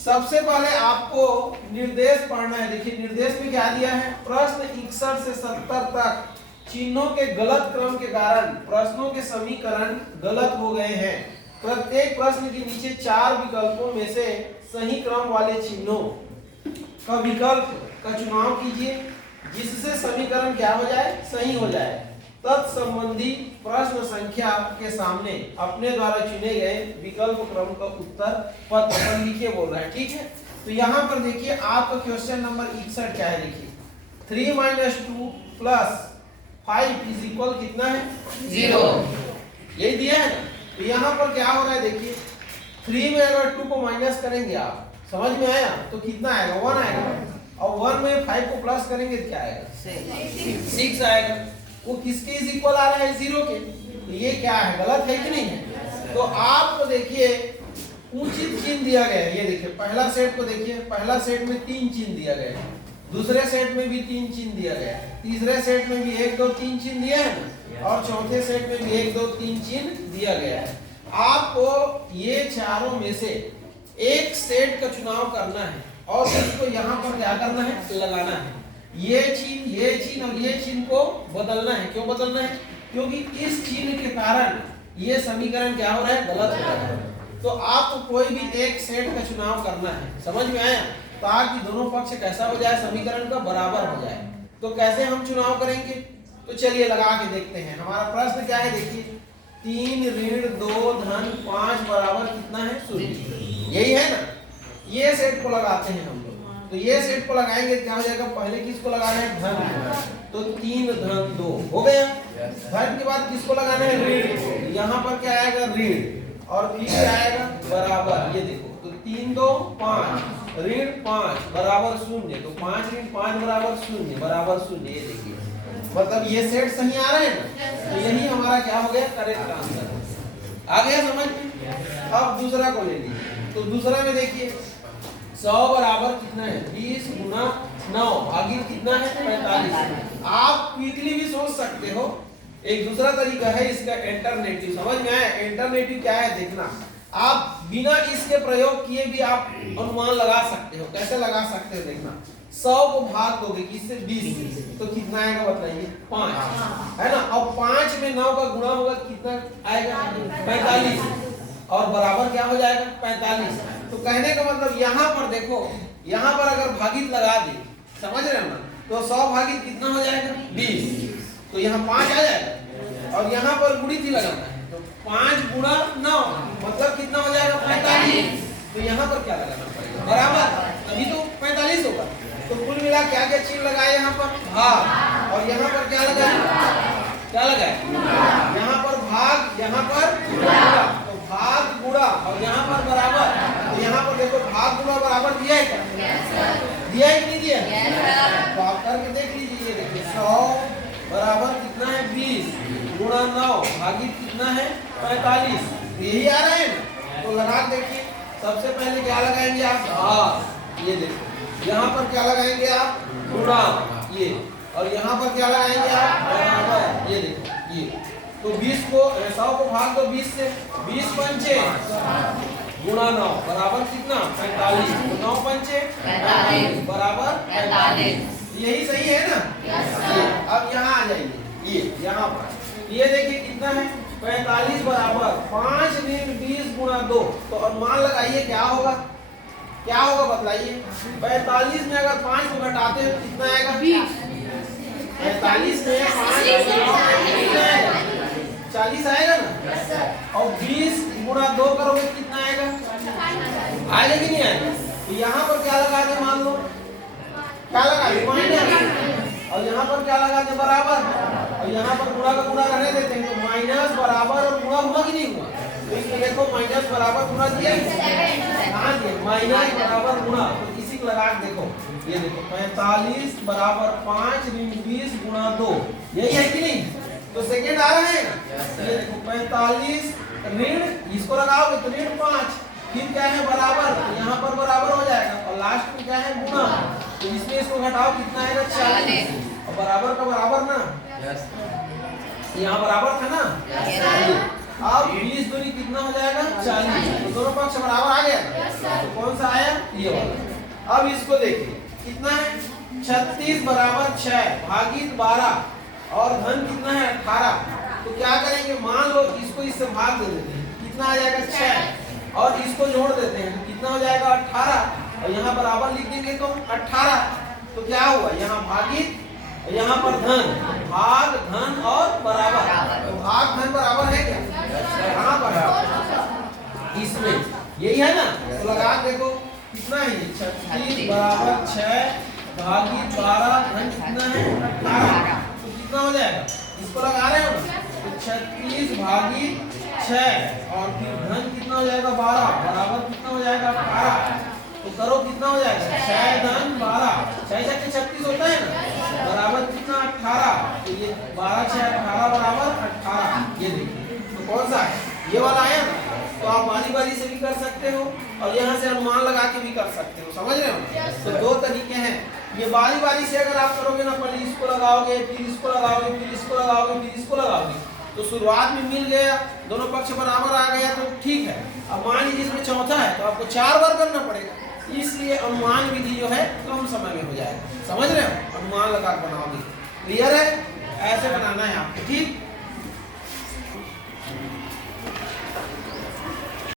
सबसे पहले आपको निर्देश पढ़ना है। देखिए निर्देश में क्या दिया है, प्रश्न 61 से 70 तक चिन्हों के गलत क्रम के कारण प्रश्नों के समीकरण गलत हो गए हैं। प्रत्येक प्रश्न के नीचे 4 विकल्पों में से सही क्रम वाले चिन्हों का विकल्प का चुनाव कीजिए जिससे समीकरण क्या हो जाए, सही हो जाए। तत्संबंधी प्रश्न संख्या के सामने अपने द्वारा चुने गए विकल्प क्रम का उत्तर पत्र पर लिखिए बोल रहा है। ठीक है, तो यहाँ पर देखिए आपका क्वेश्चन नंबर 61 क्या है। देखिए 3 - 2 + 5 = कितना है, 0। यही दिया है ना। तो यहाँ पर क्या हो रहा है, देखिए 3 में अगर 2 को माइनस करेंगे, आप समझ में आया, तो कितना आएगा, 1 आएगा। और 1 में 5 को प्लस करेंगे तो क्या आएगा, 6 आएगा। वो किसके इज इक्वल आ रहा है, 0 के। तो ये क्या है, गलत है कि नहीं है। तो आपको देखिए उचित चिन्ह दिया गया है। ये देखिए पहला सेट को देखिए, पहला सेट में 3 चिन्ह दिया गया है, दूसरे सेट में भी 3 चिन्ह दिया गया है, तीसरे सेट में भी 1 2 3 चिन्ह दिया है ना, और चौथे सेट में भी 1 2 3 चिन्ह दिया गया है। आपको ये चारों में से एक सेट का चुनाव करना है और इसको यहाँ पर क्या करना है, लगाना है। ये चिन्ह और ये चिन्ह को बदलना है। क्यों बदलना है, क्योंकि इस चिन्ह के कारण ये समीकरण क्या हो रहा है, गलत हो रहा है। तो आपको कोई भी एक सेट का चुनाव करना है, समझ में आया, ताकि दोनों पक्ष कैसा हो जाए, समीकरण का बराबर हो जाए। तो कैसे हम चुनाव करेंगे, तो चलिए लगा के देखते हैं। हमारा प्रश्न क्या है, देखिए 3 ऋण 2 धन 5 बराबर कितना है, 0। यही है ना। ये सेट को लगाते हैं हम लोग। तो ये सेट को लगाएंगे क्या हो जाएगा, पहले किसको लगाना है, धन, तो 3 धन 2 हो गया। धन के बाद किसको लगाना है, ऋण, यहाँ पर क्या आएगा, ऋण, और फिर क्या आएगा, बराबर। ये देखो, तो 3 2 5 ऋण 5 बराबर 0, तो 5 ऋण 5 बराबर 0 बराबर 0। ये देखिए मतलब ये सेट सही आ रहा है ना। तो यही हमारा क्या हो गया, करेक्ट आंसर आ गया समझ में। अब दूसरा को ले लीजिए। तो दूसरा में देखिए 100 बराबर कितना है, 20 गुना 9 भागित कितना है, 45। आप क्विकली भी सोच सकते हो। एक दूसरा तरीका है इसका, अल्टरनेटिव। समझ में आया, अल्टरनेटिव क्या है देखना। आप बिना इसके प्रयोग किए भी आप अनुमान लगा सकते हो। कैसे लगा सकते हो देखना, 100 को भाग दोगे किससे, 20 से, तो कितना आएगा बताइए, 5 है ना। और 5 में 9 का गुणा होगा कितना आएगा, 45, और बराबर क्या हो जाएगा, 45। तो कहने का मतलब यहाँ पर देखो, यहाँ पर अगर भागित लगा दी, समझ रहे हो ना, तो 100 भागित कितना हो जाएगा, 20। तो यहाँ 5 आ जाएगा, और यहाँ पर गुणित ही लगाना है, तो 5 गुणा 9 मतलब कितना हो जाएगा, 45। तो यहाँ पर क्या लगाना पड़ेगा, बराबर, तभी तो 45 होगा। तो कुल मिला क्या क्या चिन्ह लगाए, यहाँ पर भाग, और यहाँ पर क्या लगाए, क्या लगाए, यहाँ पर भाग, यहाँ पर गुणा, तो भाग गुणा, और यहाँ पर बराबर। तो यहाँ पर देखो भाग गुणा बराबर दिया है क्या, दिया है कि नहीं दिया, तो आप करके देख लीजिए। ये देखिए 100 बराबर कितना है, 20 गुणा 9 भागित कितना है, 45। यही आ रहा है ना। तो लगा देखिए, सबसे पहले क्या लगाएंगे आप, भाग, ये देखो यहाँ पर क्या लगाएंगे आप, गुणा, ये, और यहाँ पर क्या लगाएंगे आप, बराबर। ये देखो ये, तो 20 को 100 को भाग दो 20 से, 20 पंचे गुणा 9 बराबर कितना, 45, तो 9 पंचे 45 बराबर 45। यही सही है ना। अब यहाँ आ जाइए, ये यहाँ पर ये देखिए कितना है, 45 बराबर 5 ऋण 20 गुणा 2। तो अनुमान लगाइए क्या होगा, क्या होगा बतलाइए। 45 में अगर 5 को घटाते हैं तो कितना आएगा, 20। 45 में 5 40 आएगा ना, और 20 गुणा 2 करोगे कितना आएगा, आएगा कि नहीं आएगा। तो यहाँ पर क्या लगा दे, मान लो क्या लगा दे, माइनस, और यहाँ पर क्या लगा दे, बराबर, और यहाँ पर गुणा का गुणा रहने देते हैं। तो माइनस बराबर और गुणा हुआ कि नहीं हुआ, तो इसमें देखो माइनस बराबर गुणा दिया, कहाँ दिया, माइनस बराबर गुणा। तो इसी को लगा के देखो, ये देखो 45 बराबर 5 ऋण 20 गुणा 2, यही है कि नहीं। तो सेकेंड आ रहा है ना। ये देखो 45 ऋण, इसको लगाओगे तो ऋण 5, फिर क्या है, बराबर, यहाँ पर बराबर हो जाएगा, और लास्ट में क्या है, गुणा। तो इसमें इसको घटाओ कितना आएगा, 40, और बराबर का बराबर ना, यहाँ बराबर था ना। अब 20 दूनी कितना हो जाएगा, 40। तो दोनों पक्ष बराबर आ गया। तो कौन सा आया, अब इसको देखिए कितना है 36 बराबर 6 भागित 12 और धन कितना है 18। तो क्या करेंगे, मान लो इसको इससे भाग दे देते हैं, कितना आ जाएगा 6 और इसको जोड़ देते हैं तो कितना हो जाएगा 18 और यहाँ बराबर लिख देंगे तो 18। तो क्या हुआ, यहाँ भागित यहाँ पर धन, भाग धन और बराबर। तो भाग धन बराबर है क्या, कहाँ पर इसमें यही है ना। तो लगा देखो कितना है 36 बराबर 6 भागित 12 धन कितना है 18। तो कितना हो जाएगा, इसको लगा रहे हो ना, तो 36 भागित 6 और फिर धन कितना हो जाएगा 12 बराबर कितना हो जाएगा 18। तो करो कितना हो जाएगा 6 धन 12, 6 6 36 होता है ना, बराबर कितना 18। तो ये 12 6 18 बराबर 18। ये देखिए तो कौन सा है, ये वाला आया ना। तो आप बारी बारी से भी कर सकते हो और यहाँ से अनुमान लगा के भी कर सकते हो, समझ रहे हो। तो दो तरीके हैं, ये बारी बारी से अगर आप करोगे ना, पहले इसको लगाओगे फिर इसको लगाओगे फिर इसको लगाओगे फिर इसको लगाओगे, तो शुरुआत में मिल गया, दोनों पक्ष बराबर आ गया तो ठीक है। अब मान लीजिए इसमें चौथा है तो आपको 4 बार करना पड़ेगा, इसलिए अनुमान विधि जो है कम समय में हो जाएगा, समझ रहे हो। अनुमान लगा बनाओगे, क्लियर है, ऐसे बनाना है आपको, ठीक।